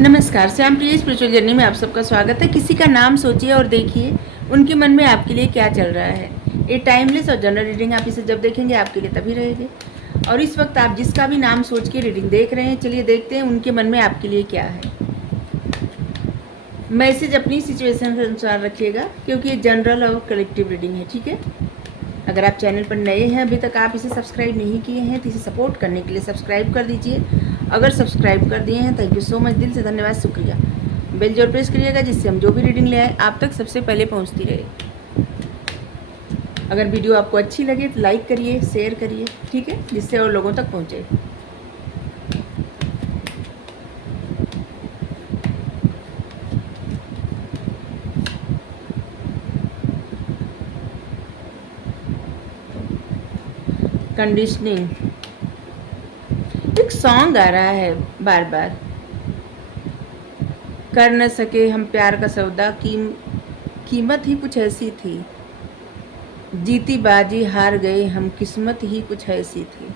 नमस्कार, श्याम प्रिय spiritual journey में आप सबका स्वागत है। किसी का नाम सोचिए और देखिए उनके मन में आपके लिए क्या चल रहा है। ये टाइमलेस और जनरल रीडिंग आप इसे जब देखेंगे आपके लिए तभी रहेगी। और इस वक्त आप जिसका भी नाम सोच के रीडिंग देख रहे हैं, चलिए देखते हैं उनके मन में आपके लिए क्या है। मैसेज अपनी सिचुएशन के अनुसार रखिएगा क्योंकि ये जनरल और कलेक्टिव रीडिंग है, ठीक है। अगर आप चैनल पर नए हैं, अभी तक आप इसे सब्सक्राइब नहीं किए हैं तो इसे सपोर्ट करने के लिए सब्सक्राइब कर दीजिए। अगर सब्सक्राइब कर दिए हैं, थैंक यू सो मच, दिल से धन्यवाद, शुक्रिया। बेल जरूर प्रेस करिएगा जिससे हम जो भी रीडिंग ले आए आप तक सबसे पहले पहुंचती रहे। अगर वीडियो आपको अच्छी लगे तो लाइक करिए, शेयर करिए, ठीक है, जिससे और लोगों तक पहुँचे। कंडीशनिंग, एक सॉन्ग आ रहा है बार बार। कर न सके हम प्यार का सौदा, कीमत ही कुछ ऐसी थी, जीती बाजी हार गए हम, किस्मत ही कुछ ऐसी थी।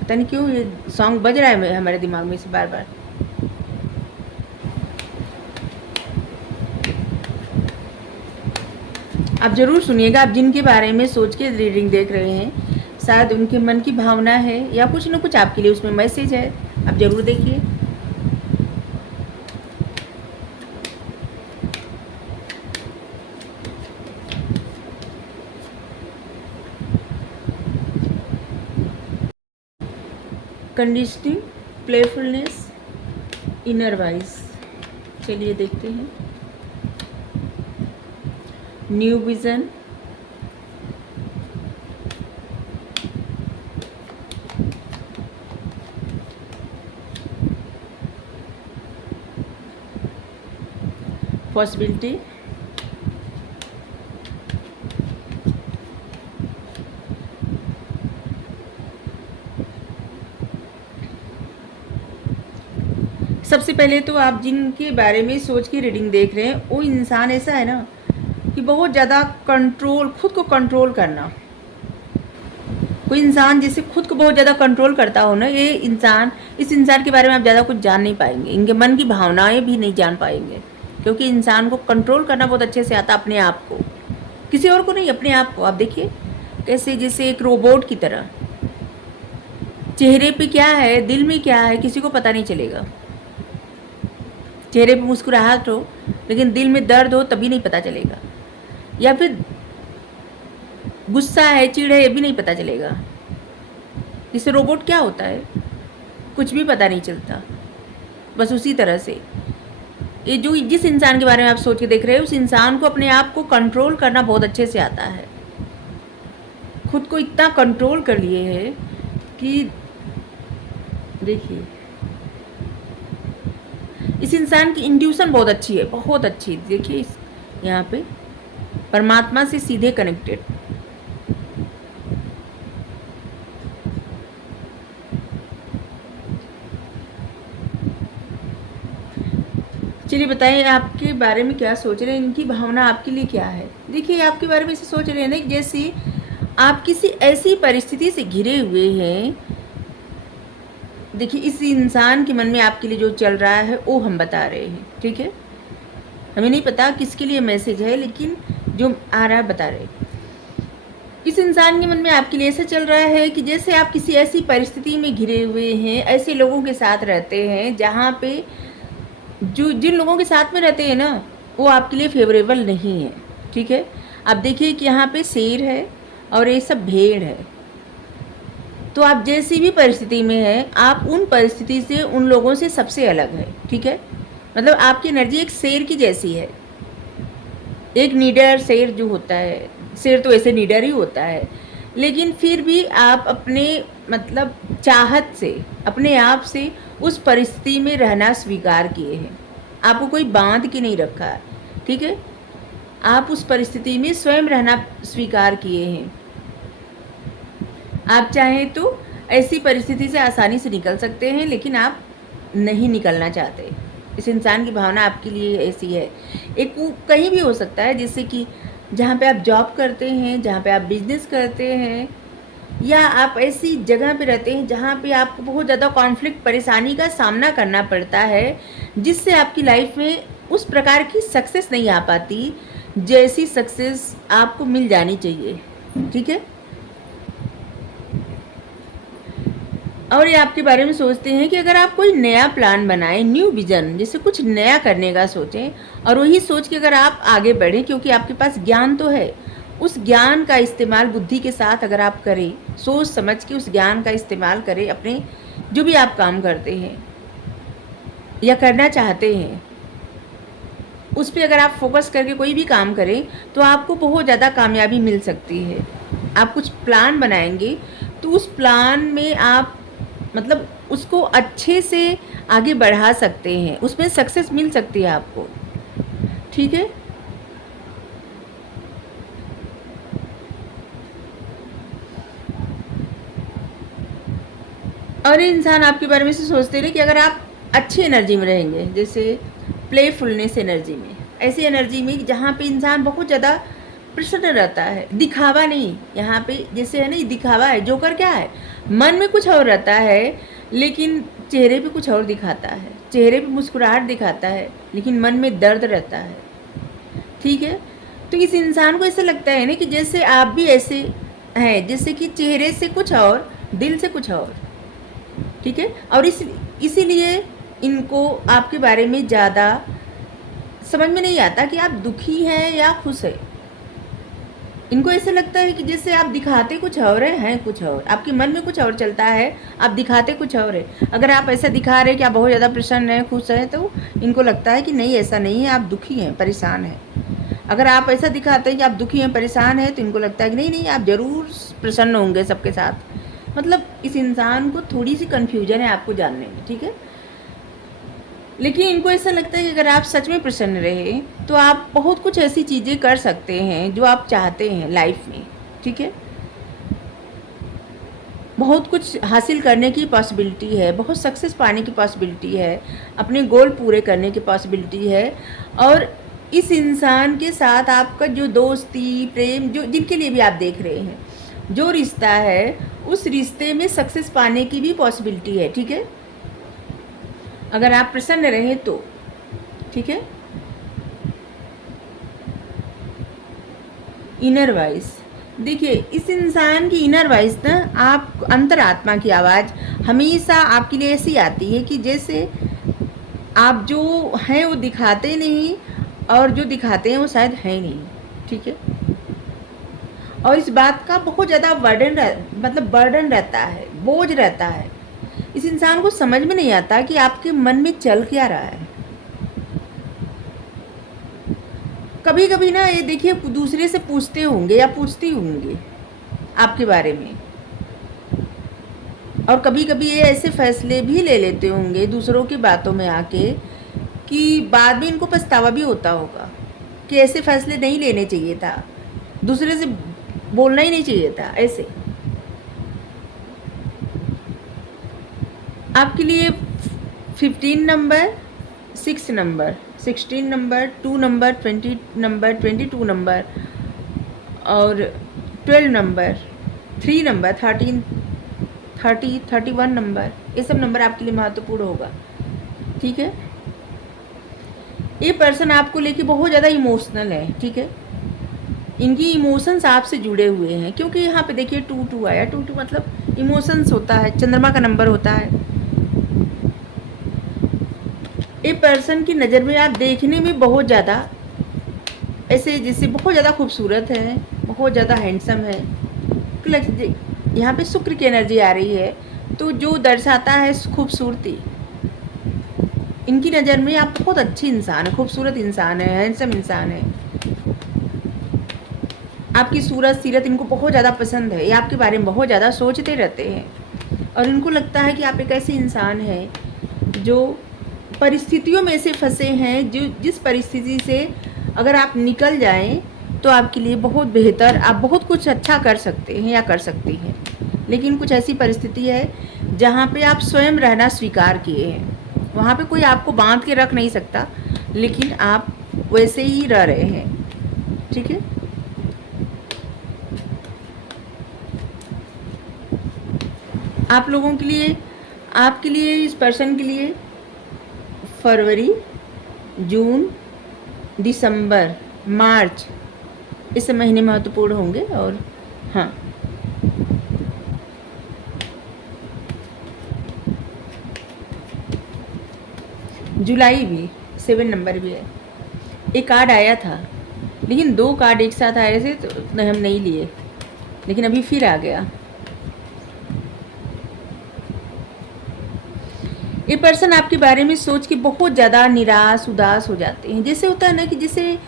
पता नहीं क्यों ये सॉन्ग बज रहा है हमारे दिमाग में से बार बार। आप ज़रूर सुनिएगा। आप जिनके बारे में सोच के रीडिंग देख रहे हैं, शायद उनके मन की भावना है या कुछ न कुछ आपके लिए उसमें मैसेज है। आप ज़रूर देखिए। Conditioning, playfulness, inner wise. चलिए देखते हैं। न्यू विजन, पॉसिबिलिटी, सबसे पहले तो आप जिनके बारे में सोच के रीडिंग देख रहे हैं वो इंसान ऐसा है ना कि बहुत ज़्यादा कंट्रोल, खुद को कंट्रोल करना। कोई इंसान जैसे खुद को बहुत ज़्यादा कंट्रोल करता हो ना, ये इंसान, इस इंसान के बारे में आप ज़्यादा कुछ जान नहीं पाएंगे, इनके मन की भावनाएं भी नहीं जान पाएंगे, क्योंकि इंसान को कंट्रोल करना बहुत अच्छे से आता, अपने आप को, किसी और को नहीं, अपने आप को। आप देखिए कैसे जैसे एक रोबोट की तरह, चेहरे पे क्या है, दिल में क्या है, किसी को पता नहीं चलेगा। चेहरे पे मुस्कुराहट हो लेकिन दिल में दर्द हो तभी नहीं पता चलेगा, या फिर गुस्सा है, चिढ़ है, ये भी नहीं पता चलेगा। इससे रोबोट क्या होता है, कुछ भी पता नहीं चलता। बस उसी तरह से ये जो जिस इंसान के बारे में आप सोच के देख रहे हैं, उस इंसान को अपने आप को कंट्रोल करना बहुत अच्छे से आता है। खुद को इतना कंट्रोल कर लिए है कि देखिए, इस इंसान की इंट्यूशन बहुत अच्छी है, बहुत अच्छी। देखिए यहाँ पे परमात्मा से सीधे कनेक्टेड। चलिए बताइए आपके बारे में क्या सोच रहे हैं, इनकी भावना आपके लिए क्या है। देखिए आपके बारे में ऐसे सोच रहे हैं ना जैसे आप किसी ऐसी परिस्थिति से घिरे हुए हैं। देखिए इस इंसान के मन में आपके लिए जो चल रहा है वो हम बता रहे हैं, ठीक है। हमें नहीं पता किसके लिए मैसेज है, लेकिन जो आ रहा है बता रहे हैं। इस इंसान के मन में आपके लिए ऐसा चल रहा है कि जैसे आप किसी ऐसी परिस्थिति में घिरे हुए हैं, ऐसे लोगों के साथ रहते हैं जहाँ पे जो जिन लोगों के साथ में रहते हैं ना, वो आपके लिए फेवरेबल नहीं है, ठीक है। आप देखिए कि यहाँ पे शेर है और ये सब भेड़ है। तो आप जैसी भी परिस्थिति में हैं, आप उन परिस्थिति से, उन लोगों से सबसे अलग है, ठीक है। मतलब आपकी एनर्जी एक शेर की जैसी है। एक निडर शेर जो होता है, शेर तो ऐसे निडर ही होता है, लेकिन फिर भी आप अपने मतलब चाहत से, अपने आप से उस परिस्थिति में रहना स्वीकार किए हैं। आपको कोई बांध के नहीं रखा है, ठीक है। आप उस परिस्थिति में स्वयं रहना स्वीकार किए हैं। आप चाहें तो ऐसी परिस्थिति से आसानी से निकल सकते हैं, लेकिन आप नहीं निकलना चाहते। इस इंसान की भावना आपके लिए ऐसी है। एक वो कहीं भी हो सकता है, जैसे कि जहाँ पे आप जॉब करते हैं, जहाँ पे आप बिजनेस करते हैं, या आप ऐसी जगह पे रहते हैं जहाँ पे आपको बहुत ज़्यादा कॉन्फ्लिक्ट परेशानी का सामना करना पड़ता है, जिससे आपकी लाइफ में उस प्रकार की सक्सेस नहीं आ पाती जैसी सक्सेस आपको मिल जानी चाहिए। ठीक है। और ये आपके बारे में सोचते हैं कि अगर आप कोई नया प्लान बनाएं, न्यू विजन, जैसे कुछ नया करने का सोचें, और वही सोच के अगर आप आगे बढ़ें, क्योंकि आपके पास ज्ञान तो है, उस ज्ञान का इस्तेमाल बुद्धि के साथ अगर आप करें, सोच समझ के उस ज्ञान का इस्तेमाल करें अपने जो भी आप काम करते हैं या करना चाहते हैं, उस पर अगर आप फोकस करके कोई भी काम करें तो आपको बहुत ज़्यादा कामयाबी मिल सकती है। आप कुछ प्लान बनाएंगे तो उस प्लान में आप मतलब उसको अच्छे से आगे बढ़ा सकते हैं, उसमें सक्सेस मिल सकती है आपको। ठीक है। और इंसान आपके बारे में से सोचते रहे कि अगर आप अच्छी एनर्जी में रहेंगे, जैसे प्लेफुलनेस एनर्जी में, ऐसी एनर्जी में जहाँ पे इंसान बहुत ज़्यादा प्रसन्न रहता है, दिखावा नहीं, यहाँ पे जैसे है नहीं दिखावा है, जोकर क्या है, मन में कुछ और रहता है लेकिन चेहरे पे कुछ और दिखाता है, चेहरे पे मुस्कुराहट दिखाता है लेकिन मन में दर्द रहता है। ठीक है। तो इस इंसान को ऐसा लगता है ना कि जैसे आप भी ऐसे हैं, जैसे कि चेहरे से कुछ और दिल से कुछ और। ठीक है। और इसीलिए इनको आपके बारे में ज़्यादा समझ में नहीं आता कि आप दुखी हैं या खुश हैं। इनको ऐसा लगता है कि जैसे आप दिखाते कुछ और हैं कुछ और, आपके मन में कुछ और चलता है, आप दिखाते कुछ और है। अगर आप ऐसा दिखा रहे हैं कि आप बहुत ज़्यादा प्रसन्न हैं, खुश हैं, तो इनको लगता है कि नहीं, ऐसा नहीं है, आप दुखी हैं, परेशान हैं। अगर आप ऐसा दिखाते हैं कि आप दुखी हैं, परेशान हैं, तो इनको लगता है कि नहीं नहीं, आप ज़रूर प्रसन्न होंगे सबके साथ। मतलब इस इंसान को थोड़ी सी कन्फ्यूजन है आपको जानने में। ठीक है। लेकिन इनको ऐसा लगता है कि अगर आप सच में प्रसन्न रहे तो आप बहुत कुछ ऐसी चीज़ें कर सकते हैं जो आप चाहते हैं लाइफ में। ठीक है। बहुत कुछ हासिल करने की पॉसिबिलिटी है, बहुत सक्सेस पाने की पॉसिबिलिटी है, अपने गोल पूरे करने की पॉसिबिलिटी है। और इस इंसान के साथ आपका जो दोस्ती, प्रेम, जो जिनके लिए भी आप देख रहे हैं, जो रिश्ता है, उस रिश्ते में सक्सेस पाने की भी पॉसिबिलिटी है। ठीक है। अगर आप प्रसन्न रहें तो। ठीक है। इनर वॉइस, देखिए इस इंसान की इनर वॉइस ना, आप अंतरात्मा की आवाज़ हमेशा आपके लिए ऐसी आती है कि जैसे आप जो हैं वो दिखाते नहीं, और जो दिखाते हैं वो शायद है नहीं। ठीक है। और इस बात का बहुत ज़्यादा बर्डन रहता है, बोझ रहता है। इस इंसान को समझ में नहीं आता कि आपके मन में चल क्या रहा है। कभी कभी ना ये देखिए दूसरे से पूछते होंगे या पूछती होंगे आपके बारे में, और कभी कभी ये ऐसे फैसले भी ले लेते होंगे दूसरों की बातों में आके कि बाद में इनको पछतावा भी होता होगा कि ऐसे फैसले नहीं लेने चाहिए था, दूसरे से बोलना ही नहीं चाहिए था। ऐसे आपके लिए 15 number, 6 number, 16 number, 2 number, 20 number, 22 number और 12 नंबर, 3 नंबर, 13, 30, 31 नंबर, ये सब नंबर आपके लिए महत्वपूर्ण होगा। ठीक है। ये पर्सन आपको लेके बहुत ज़्यादा इमोशनल है। ठीक है। इनकी इमोशंस आपसे जुड़े हुए हैं, क्योंकि यहाँ पे देखिए 2 आया। 2 मतलब इमोशंस होता है, चंद्रमा का नंबर होता है। ये पर्सन की नज़र में आप देखने में बहुत ज़्यादा ऐसे जैसे बहुत ज़्यादा खूबसूरत है, बहुत ज़्यादा हैंडसम है। यहाँ पे शुक्र की एनर्जी आ रही है, तो जो दर्शाता है खूबसूरती। इनकी नज़र में आप बहुत अच्छी इंसान है, खूबसूरत इंसान है, हैंडसम इंसान है। आपकी सूरत सीरत इनको बहुत ज़्यादा पसंद है, ये आपके बारे में बहुत ज़्यादा सोचते रहते हैं, और इनको लगता है कि आप एक ऐसे इंसान हैं जो परिस्थितियों में से फंसे हैं, जो जिस परिस्थिति से अगर आप निकल जाएं तो आपके लिए बहुत बेहतर, आप बहुत कुछ अच्छा कर सकते हैं या कर सकती हैं। लेकिन कुछ ऐसी परिस्थिति है जहाँ पे आप स्वयं रहना स्वीकार किए हैं, वहाँ पे कोई आपको बांध के रख नहीं सकता, लेकिन आप वैसे ही रह रहे हैं। ठीक है। आप लोगों के लिए, आपके लिए, इस पर्सन के लिए फरवरी, जून, दिसंबर, मार्च इस महीने महत्वपूर्ण होंगे। और हाँ, जुलाई भी 7 नंबर भी है। एक कार्ड आया था, लेकिन 2 कार्ड एक साथ आए थे तो हम नहीं लिए, लेकिन अभी फिर आ गया। ये पर्सन आपके बारे में सोच के बहुत ज़्यादा निराश उदास हो जाते हैं। जैसे होता है ना कि जैसे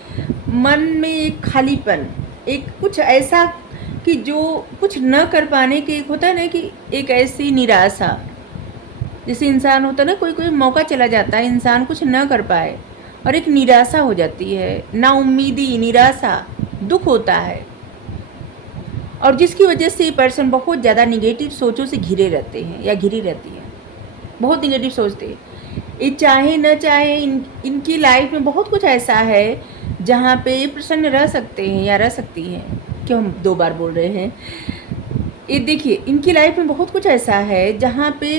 मन में एक खालीपन, एक कुछ ऐसा कि जो कुछ न कर पाने के, एक होता है ना कि एक ऐसी निराशा, जैसे इंसान होता है ना, कोई कोई मौका चला जाता है, इंसान कुछ न कर पाए और एक निराशा हो जाती है, नाउम्मीदी, निराशा, दुख होता है, और जिसकी वजह से ये पर्सन बहुत ज़्यादा निगेटिव सोचों से घिरे रहते हैं या घिरी रहती है, बहुत निगेटिव सोचते हैं। ये चाहे न चाहे इनकी लाइफ में बहुत कुछ ऐसा है जहाँ पे ये प्रसन्न रह सकते हैं या रह सकती हैं। क्यों हम 2 बार बोल रहे हैं? ये देखिए, इनकी लाइफ में बहुत कुछ ऐसा है जहाँ पे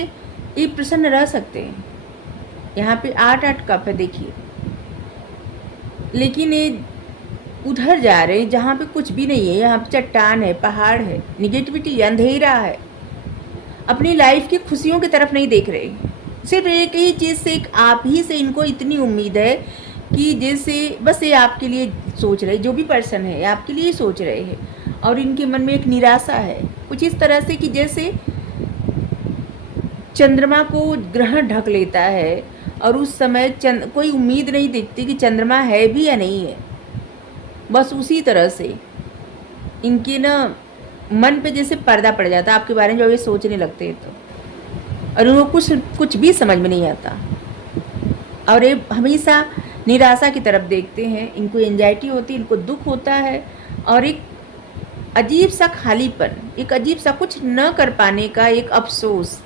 ये प्रसन्न रह सकते हैं। यहाँ पे 8-8 कप है देखिए, लेकिन ये उधर जा रहे हैं जहाँ पे कुछ भी नहीं है। यहाँ पे चट्टान है, पहाड़ है, निगेटिविटी, अंधेरा है, अपनी लाइफ की खुशियों की तरफ नहीं देख रहे। सिर्फ एक ही चीज़ से, एक आप ही से इनको इतनी उम्मीद है कि जैसे बस ये आपके लिए सोच रहे, जो भी पर्सन है आपके लिए सोच रहे हैं, और इनके मन में एक निराशा है कुछ इस तरह से कि जैसे चंद्रमा को ग्रहण ढक लेता है और उस समय कोई उम्मीद नहीं दिखती कि चंद्रमा है भी या नहीं है। बस उसी तरह से इनके ना मन पे जैसे पर्दा पड़ जाता है आपके बारे में जब ये सोचने लगते हैं तो, और उनको कुछ भी समझ में नहीं आता, और ये हमेशा निराशा की तरफ देखते हैं। इनको एंजाइटी होती है, इनको दुख होता है, और एक अजीब सा खालीपन, एक अजीब सा कुछ न कर पाने का एक अफसोस।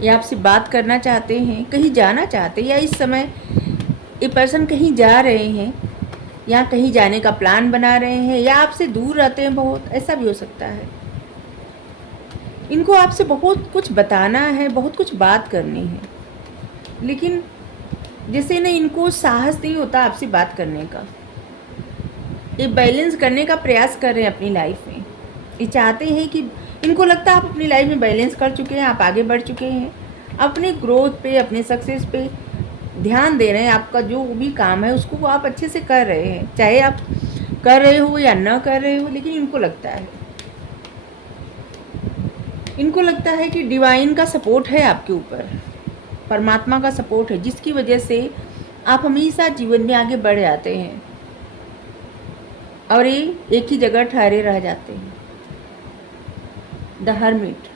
ये आपसे बात करना चाहते हैं, कहीं जाना चाहते हैं, या इस समय ये पर्सन कहीं जा रहे हैं या कहीं जाने का प्लान बना रहे हैं, या आपसे दूर रहते हैं बहुत, ऐसा भी हो सकता है। इनको आपसे बहुत कुछ बताना है, बहुत कुछ बात करनी है, लेकिन जैसे ना इनको साहस नहीं होता आपसे बात करने का। ये बैलेंस करने का प्रयास कर रहे हैं अपनी लाइफ में। ये चाहते हैं कि, इनको लगता है आप अपनी लाइफ में बैलेंस कर चुके हैं, आप आगे बढ़ चुके हैं, अपने ग्रोथ पे, अपने सक्सेस पे ध्यान दे रहे हैं। आपका जो भी काम है उसको वो आप अच्छे से कर रहे हैं, चाहे आप कर रहे हो या ना कर रहे हो। लेकिन इनको लगता है कि डिवाइन का सपोर्ट है आपके ऊपर, परमात्मा का सपोर्ट है, जिसकी वजह से आप हमेशा जीवन में आगे बढ़ जाते हैं, और ये एक ही जगह ठहरे रह जाते हैं। The hermit.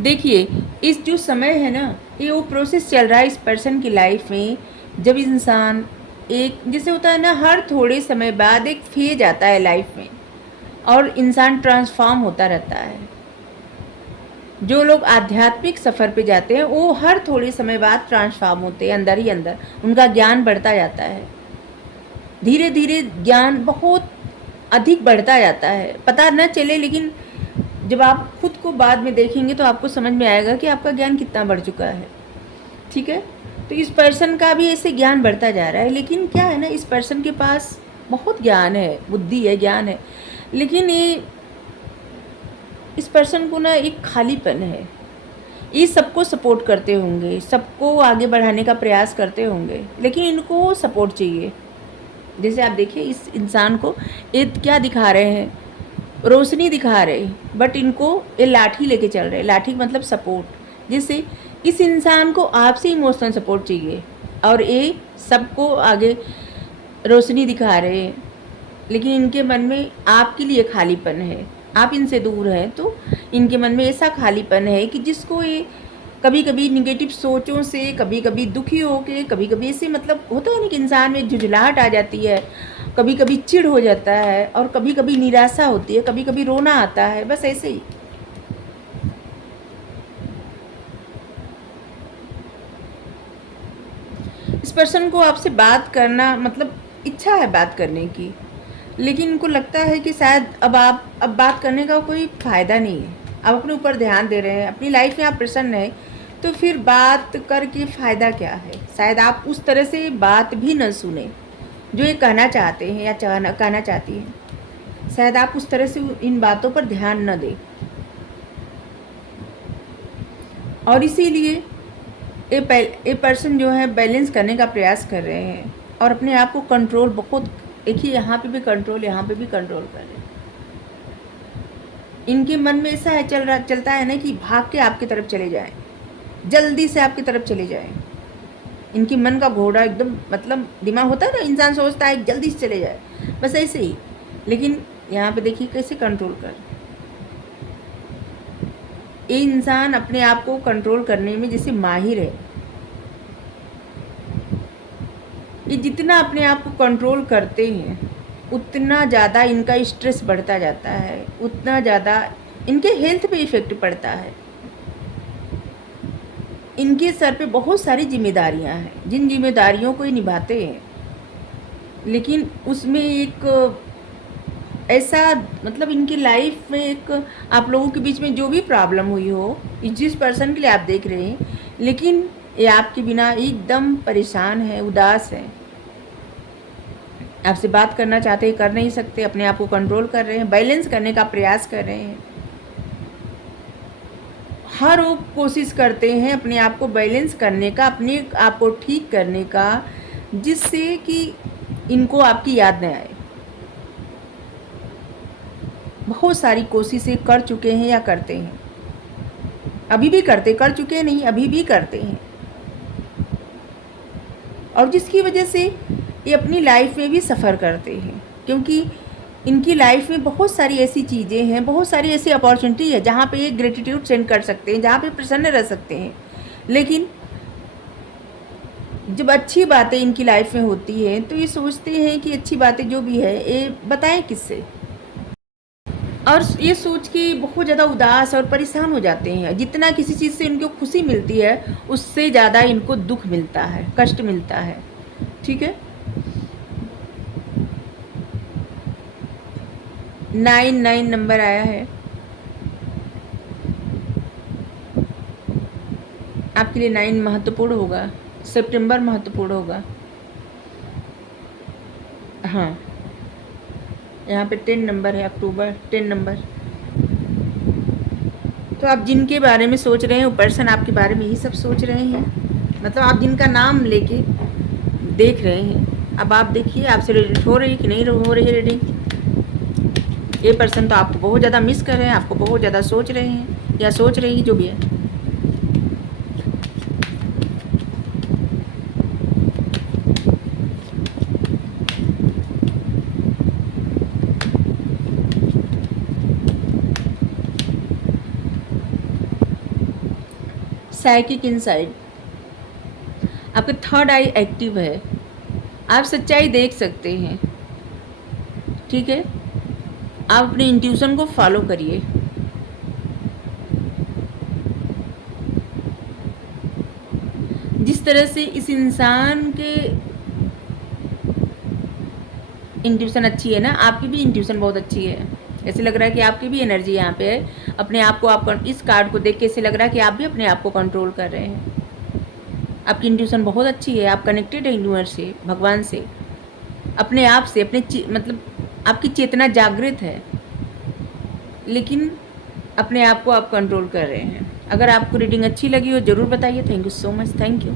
देखिए, इस जो समय है ना, ये वो प्रोसेस चल रहा है इस पर्सन की लाइफ में, जब इंसान एक, जैसे होता है ना, हर थोड़े समय बाद एक फेज आता है लाइफ में, और इंसान ट्रांसफॉर्म होता रहता है। जो लोग आध्यात्मिक सफ़र पे जाते हैं वो हर थोड़े समय बाद ट्रांसफॉर्म होते हैं, अंदर ही अंदर उनका ज्ञान बढ़ता जाता है, धीरे धीरे ज्ञान बहुत अधिक बढ़ता जाता है, पता न चले, लेकिन जब आप खुद को बाद में देखेंगे तो आपको समझ में आएगा कि आपका ज्ञान कितना बढ़ चुका है। ठीक है, तो इस पर्सन का भी ऐसे ज्ञान बढ़ता जा रहा है, लेकिन क्या है ना, इस पर्सन के पास बहुत ज्ञान है, बुद्धि है, ज्ञान है, लेकिन ये इस पर्सन को ना एक खालीपन है। ये सबको सपोर्ट करते होंगे, सबको आगे बढ़ाने का प्रयास करते होंगे, लेकिन इनको सपोर्ट चाहिए। जैसे आप देखिए, इस इंसान को ये क्या दिखा रहे हैं, रोशनी दिखा रहे, बट इनको ये लाठी लेके चल रहे। लाठी मतलब सपोर्ट। जैसे इस इंसान को आपसे इमोशनल सपोर्ट चाहिए, और ये सबको आगे रोशनी दिखा रहे हैं, लेकिन इनके मन में आपके लिए खालीपन है। आप इनसे दूर हैं तो इनके मन में ऐसा खालीपन है कि जिसको ये कभी कभी निगेटिव सोचों से, कभी कभी दुखी होके, कभी कभी ऐसे, मतलब होता है ना कि इंसान में झुंझलाहट आ जाती है, कभी कभी चिढ़ हो जाता है, और कभी कभी निराशा होती है, कभी कभी रोना आता है, बस ऐसे ही। इस पर्सन को आपसे बात करना, मतलब इच्छा है बात करने की, लेकिन उनको लगता है कि शायद अब बात करने का कोई फ़ायदा नहीं है। आप अपने ऊपर ध्यान दे रहे हैं, अपनी लाइफ में आप प्रसन्न हैं, तो फिर बात करके फ़ायदा क्या है? शायद आप उस तरह से बात भी न सुने जो ये कहना चाहते हैं या कहना चाहती हैं। शायद आप उस तरह से इन बातों पर ध्यान न दें, और इसीलिए ये पर्सन जो है बैलेंस करने का प्रयास कर रहे हैं और अपने आप को कंट्रोल बहुत, देखिए यहाँ पे भी कंट्रोल, यहाँ पे भी कंट्रोल कर रहे हैं। इनके मन में ऐसा है चलता है ना कि भाग के आपकी तरफ चले जाएं, जल्दी से आपकी तरफ चले जाएं। इनकी मन का घोड़ा एकदम, मतलब दिमाग होता है ना, इंसान सोचता है जल्दी से चले जाए, बस ऐसे ही। लेकिन यहाँ पे देखिए कैसे कंट्रोल कर, ये इंसान अपने आप को कंट्रोल करने में जैसे माहिर है। ये जितना अपने आप को कंट्रोल करते हैं उतना ज़्यादा इनका स्ट्रेस बढ़ता जाता है, उतना ज़्यादा इनके हेल्थ पे इफ़ेक्ट पड़ता है। इनके सर पे बहुत सारी जिम्मेदारियां हैं, जिन जिम्मेदारियों को ये निभाते हैं, लेकिन उसमें एक ऐसा, मतलब इनकी लाइफ में एक, आप लोगों के बीच में जो भी प्रॉब्लम हुई हो, जिस पर्सन के लिए आप देख रहे हैं, लेकिन ये आपके बिना एकदम परेशान है, उदास है, आपसे बात करना चाहते हैं, कर नहीं सकते, अपने आप को कंट्रोल कर रहे हैं, बैलेंस करने का प्रयास कर रहे हैं। हर वो कोशिश करते हैं अपने आप को बैलेंस करने का, अपने आप को ठीक करने का, जिससे कि इनको आपकी याद न आए। बहुत सारी कोशिशें कर चुके हैं या करते हैं, अभी भी कर चुके हैं नहीं, अभी भी करते हैं, और जिसकी वजह से ये अपनी लाइफ में भी सफ़र करते हैं, क्योंकि इनकी लाइफ में बहुत सारी ऐसी चीज़ें हैं, बहुत सारी ऐसी अपॉर्चुनिटी है जहाँ पे ये ग्रेटिट्यूड सेंड कर सकते हैं, जहाँ पे प्रसन्न रह सकते हैं। लेकिन जब अच्छी बातें इनकी लाइफ में होती हैं तो ये सोचते हैं कि अच्छी बातें जो भी है ये बताएं किससे, और ये सोच के बहुत ज़्यादा उदास और परेशान हो जाते हैं। जितना किसी चीज़ से इनको खुशी मिलती है उससे ज़्यादा इनको दुख मिलता है, कष्ट मिलता है। ठीक है, 99 नंबर आया है आपके लिए। 9 महत्वपूर्ण होगा, सितंबर महत्वपूर्ण होगा। हाँ, यहाँ पे 10 नंबर है, अक्टूबर 10 नंबर। तो आप जिनके बारे में सोच रहे हैं वो पर्सन आपके बारे में ही सब सोच रहे हैं, मतलब आप जिनका नाम लेके देख रहे हैं। अब आप देखिए आपसे रीडिंग हो रही है कि नहीं हो रही है रीडिंग। ये पर्सन तो आपको बहुत ज़्यादा मिस कर रहे हैं, आपको बहुत ज़्यादा सोच रहे हैं या सोच रही, जो भी है। साइकिक इनसाइड, आपका थर्ड आई एक्टिव है, आप सच्चाई देख सकते हैं। ठीक है, आप अपने इंट्यूशन को फॉलो करिए। जिस तरह से इस इंसान के इंट्यूशन अच्छी है ना, आपकी भी इंट्यूशन बहुत अच्छी है। ऐसे लग रहा है कि आपकी भी एनर्जी यहाँ पे है। अपने आप को, आप इस कार्ड को देख के ऐसे लग रहा है कि आप भी अपने आप को कंट्रोल कर रहे हैं। आपकी इंट्यूशन बहुत अच्छी है, आप कनेक्टेड है यूनिवर्स से, भगवान से, अपने आप से, मतलब आपकी चेतना जागृत है, लेकिन अपने आप को आप कंट्रोल कर रहे हैं। अगर आपको रीडिंग अच्छी लगी हो ज़रूर बताइए। Thank you so much, thank you.